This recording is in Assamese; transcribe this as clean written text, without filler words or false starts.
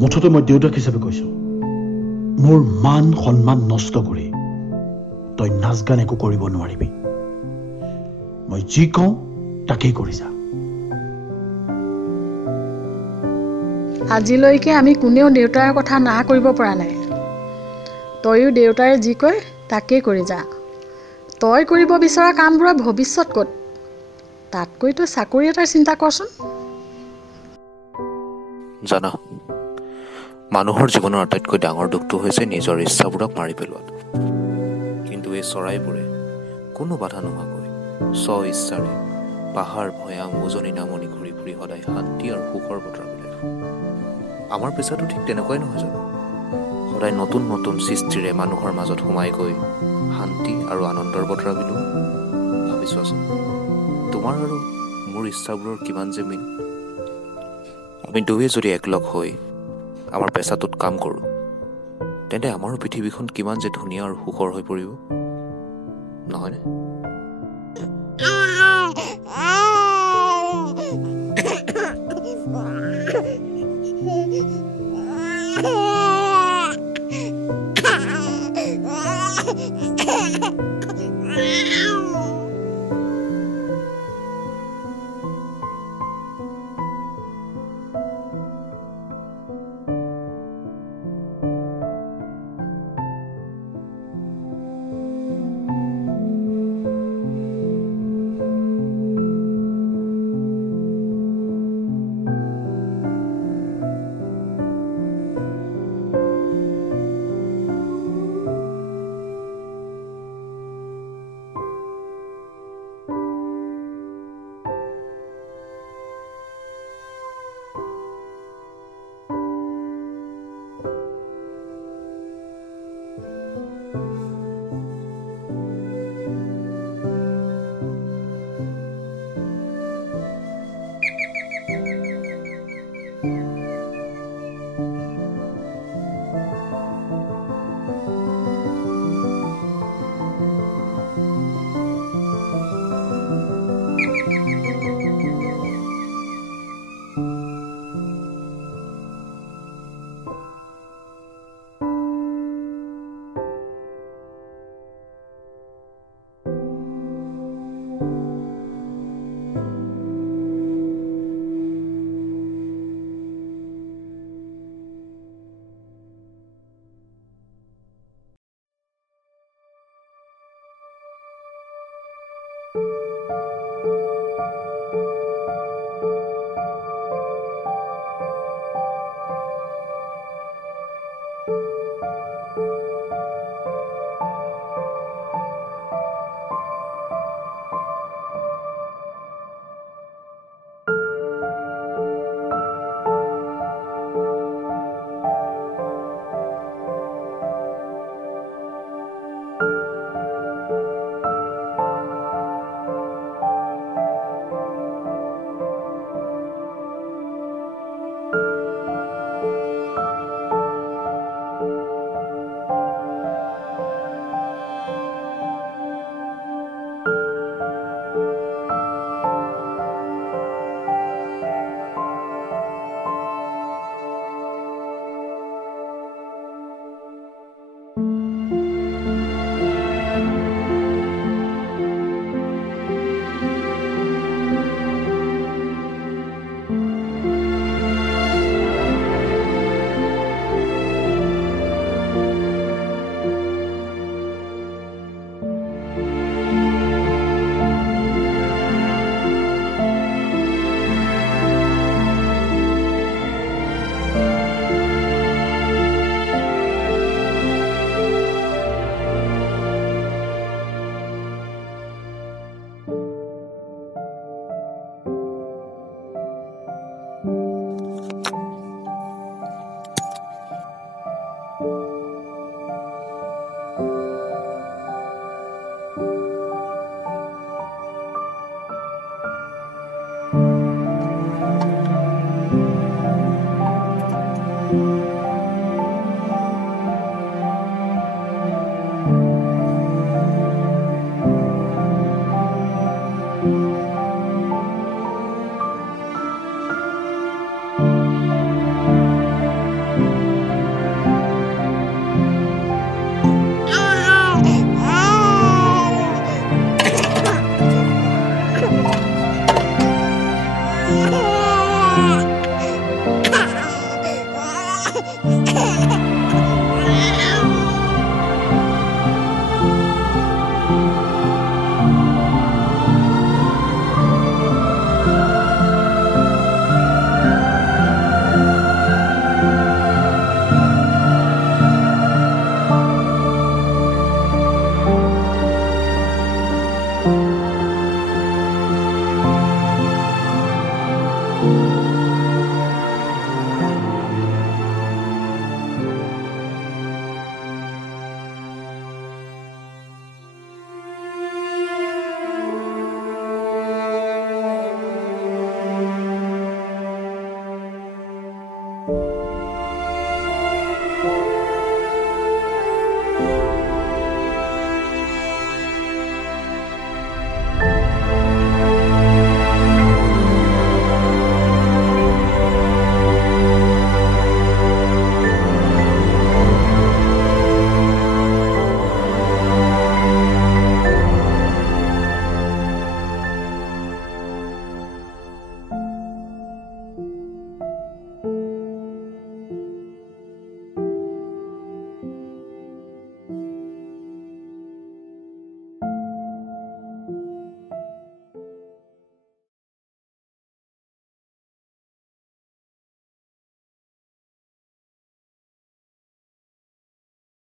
মুঠতে মই দেউতাক হিচাপে কৈছোঁ, মোৰ মান সন্মান নষ্ট কৰি তই নাচ গান একো কৰিব নোৱাৰিবি। মই যি কওঁ তাকেই কৰি যা। আজিলৈকে আমি কোনেও দেউতাৰ কথা না কৰিব পৰা নাই। তয়ো দেউতাৰে যি কয় তাকেই কৰি যা। তই কৰিব বিচৰা কামবোৰৰ ভৱিষ্যত ক'ত? তাতকৈ তই চাকৰি এটাৰ চিন্তা কৰচোন। জানা, মানুহৰ জীৱনৰ আটাইতকৈ ডাঙৰ দুখটো হৈছে নিজৰ ইচ্ছাবোৰক মাৰি পেলোৱাটো। কিন্তু এই চৰাইবোৰে কোনো বাধা নোহোৱাকৈ স্ব ইচ্ছাৰে পাহাৰ ভৈয়াম উজনি নামনি ঘূৰি ফুৰি সদায় শান্তি আৰু সুখৰ বতৰা বিলায়। আমাৰ পেচাটো ঠিক তেনেকুৱাই নহয় জানো? সদায় নতুন নতুন সৃষ্টিৰে মানুহৰ মাজত সোমাই গৈ শান্তি আৰু আনন্দৰ বতৰা বিলোৱা। ভাবি চোৱাচোন, তোমাৰ আৰু মোৰ ইচ্ছাবোৰৰ কিমান যে মিল। আমি দুয়ে যদি একলগ হৈ আমাৰ পেচাটোত কাম কৰোঁ, তেন্তে আমাৰো পৃথিৱীখন কিমান যে ধুনীয়া আৰু সুখৰ হৈ পৰিব, নহয়নে?